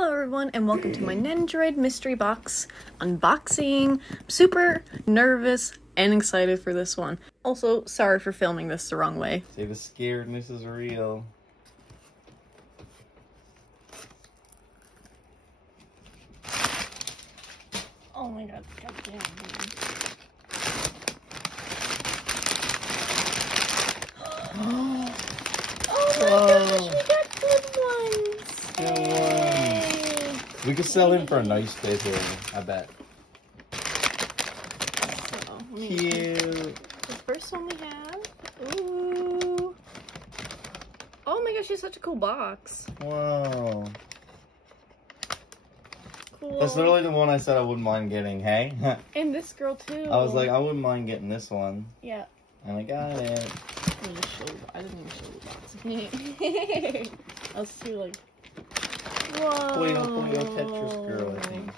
Hello everyone and welcome to my Nendoroid mystery box unboxing. I'm super nervous and excited for this one. Also, sorry for filming this the wrong way. Say the scaredness is real. Oh my god, goddamn dude. Oh my gosh, we got good ones! Good one. We could sell him for a nice bit here, I bet. Cute. The first one we have. Ooh. Oh my gosh, she's such a cool box. Wow. Cool. That's literally the one I said I wouldn't mind getting, hey? And this girl too. I was like, I wouldn't mind getting this one. Yeah. And I got it. I didn't even show the box. I was too like, whoa. Puyo Tetris girl, I think.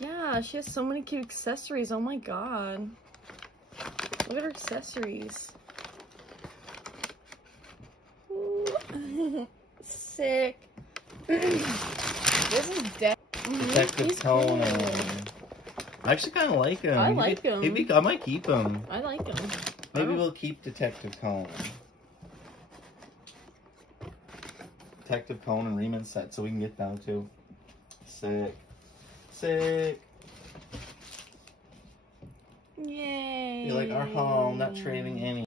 Yeah, she has so many cute accessories. Oh my god. Look at her accessories. Ooh. Sick. This is Detective Conan. I actually kind of like him. I like him. I might keep him. I like him. Maybe we'll keep Detective Conan. Detective Conan remix set so we can get down to. Sick. Sick. Yay. You're like our home, not trading any.